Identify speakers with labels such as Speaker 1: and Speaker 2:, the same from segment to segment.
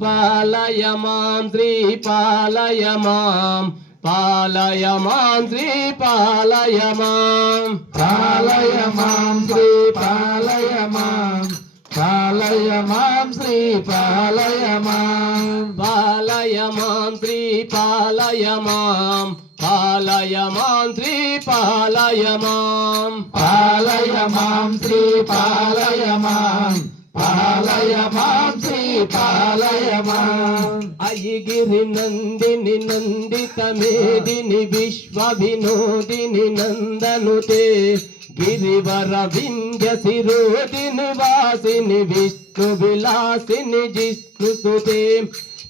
Speaker 1: పాలయమాం శ్రీ పాలయమాం పాలయమాం శ్రీ
Speaker 2: పాలయమాం పాలయమాం శ్రీ పాలయమాం పాలయమాం శ్రీ
Speaker 1: పాలయమాం పాలయమాం శ్రీ పాలయమాం పాలయమాం శ్రీ
Speaker 2: పాలయమాం పాలయమాం శ్రీ పాలయమాం మాం శ్రీ పాలయ మాం.
Speaker 1: అయ్యగిరి నందిని నందిత మేదిని విశ్వ వినోదిని నందనుతే. గిరివర వింధ్య శిరోదిని వాసిని విష్ణు విలాసిని జిష్ణుసుతే.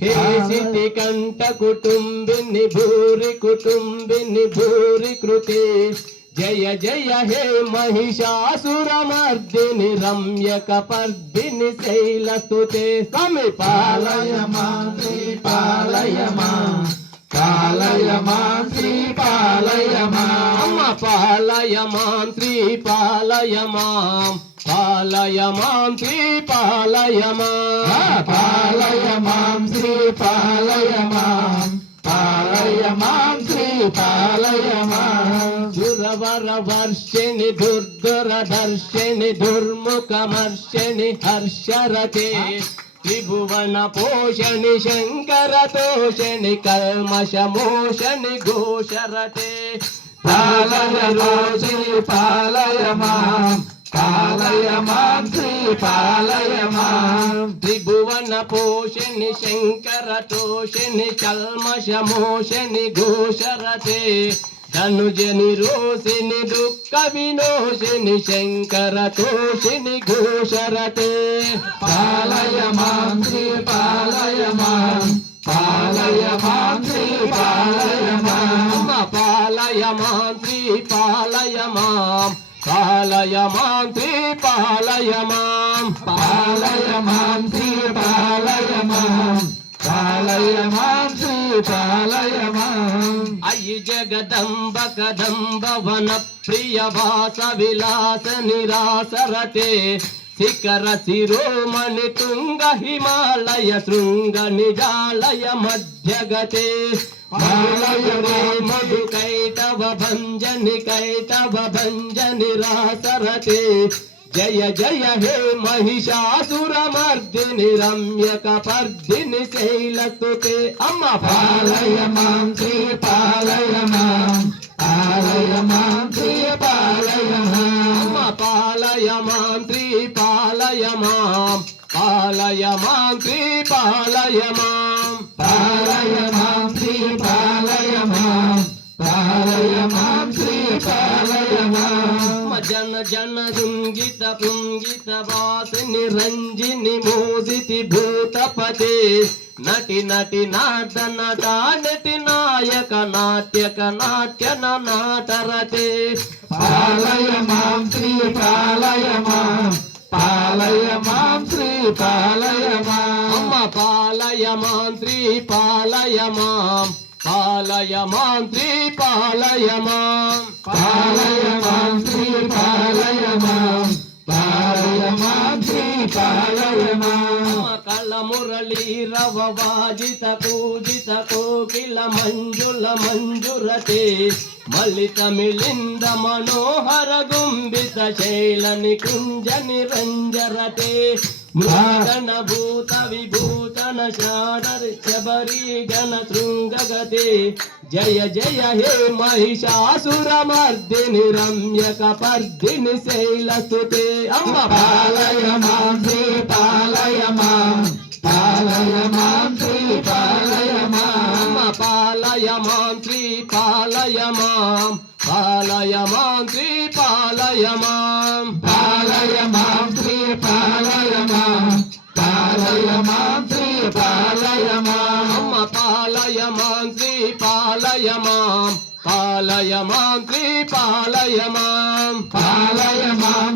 Speaker 1: హే సితి కంఠ కుటుంబిని భూరి కుటుంబిని భూరి కృతే. జయ జయ హే మహిషాసురమర్దిని రమ్య కపర్దిని శైలస్తుతే స్వామి
Speaker 2: పాలయమా శ్రీ పాలయమా పాలయమా శ్రీ పాలయమా
Speaker 1: అమ్మ పాలయమాం శ్రీ పాలయమాం పాలయమాం శ్రీ
Speaker 2: పాలయమా పాలయమాం శ్రీ పాలయమాం పాలయమాం శ్రీ పాలయమా
Speaker 1: సురవర వర్షిణి దుర్ధర దర్శిని దుర్ముఖమర్షిణి హర్షరతే త్రిభువన పోషణి శంకర తోషణి కల్మష మోషణి ఘోషరతే
Speaker 2: పాలయ రోజి పాలయ మాం పాలయ మాం శ్రీ పాలయ మాం
Speaker 1: త్రిభువన పోషణి శంకర తోషణి కల్మష మోషణి ధనుజని రోషిని దుఃఖ వినోషిని శంకర తోషిని ఘోషరతే
Speaker 2: పాలయ మాం శ్రీ పాలయ మాం పాలయ మాం శ్రీ పాలయ మాం
Speaker 1: పాలయ మాం శ్రీ పాలయ మాం పాలయ మాం శ్రీ పాలయ మాం
Speaker 2: పాలయ మాం శ్రీ పాలయ మాం పాలయ మాం శ్రీ పాలయ
Speaker 1: అయి జగదంబ కదంబ వన ప్రియ వాస విలాస నిరాసరతే శిఖర శిరోమణి తుంగ హిమాలయ శృంగ నిజాలయ మధ్యగతే మధు కైటవ భంజని కైటవ భంజని రాసరతే
Speaker 2: जय जय हे महिषासुरमर्दिनि रम्यकपर्दिनि शैलतु ते अम पालय माँ
Speaker 1: श्रीपालय माँ पालय माँ श्रीपालय माँ पालय माँ श्रीपालय माँ पालय
Speaker 2: माँ श्रीपालय माँ पालय माँ श्रीपालय माँ पालय माँ श्रीपालय
Speaker 1: माँ జన జన రుంగిత పుంగిత వాసిని రంజిని మోసితి భూతపతే. నటి నటి నాట నట నటి నాయక నాట్యక నాట్య నాటరతే.
Speaker 2: పాలయ మాం శ్రీ పాలయ మాం పాలయ మాం శ్రీ పాలయ మాం
Speaker 1: అమ్మ పాలయ మాం శ్రీ పాలయ మాం పాలయ మాం శ్రీ పాలయ మాం
Speaker 2: పాలయ మాం శ్రీ పాలయ మాం పాలయ మాం శ్రీ పాలయ మాం
Speaker 1: కళ మురళీ రవ వాజిత పూజిత కోకిల మంజుల మంజురతే మలిత మిలింద మనోహర గుంబిత శైల నికుంజ నిరంజరతే మృగణ భూత విభూతన శాడరి శబరి గణ శృంగగతే జయ జయ హే మహిషాసురమర్దిని రమ్యక పర్దిని శైలస్తుతే. అమ్మ
Speaker 2: పాలయ మాం శ్రీ పాలయ మాం పాలయ మాం శ్రీ పాలయ మాం
Speaker 1: పాలయ మాం శ్రీ పాలయ మాం పాలయ మాం శ్రీ పాలయ మాం
Speaker 2: పాలయ మాం శ్రీ పాలయ మాం పాలయ పాలయమాం.
Speaker 1: అమ్మ పాలయమాం శ్రీ పాలయమాం పాలయమాం శ్రీ పాలయమాం పాలయమాం